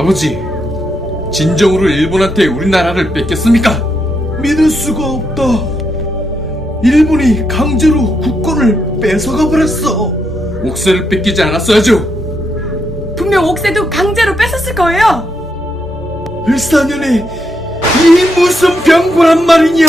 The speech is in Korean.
아버지, 진정으로 일본한테 우리나라를 뺏겼습니까? 믿을 수가 없다. 일본이 강제로 국권을 뺏어가 버렸어. 옥새를 뺏기지 않았어야죠. 분명 옥새도 강제로 뺏었을 거예요. 을사년에 이 무슨 병고란 말이냐?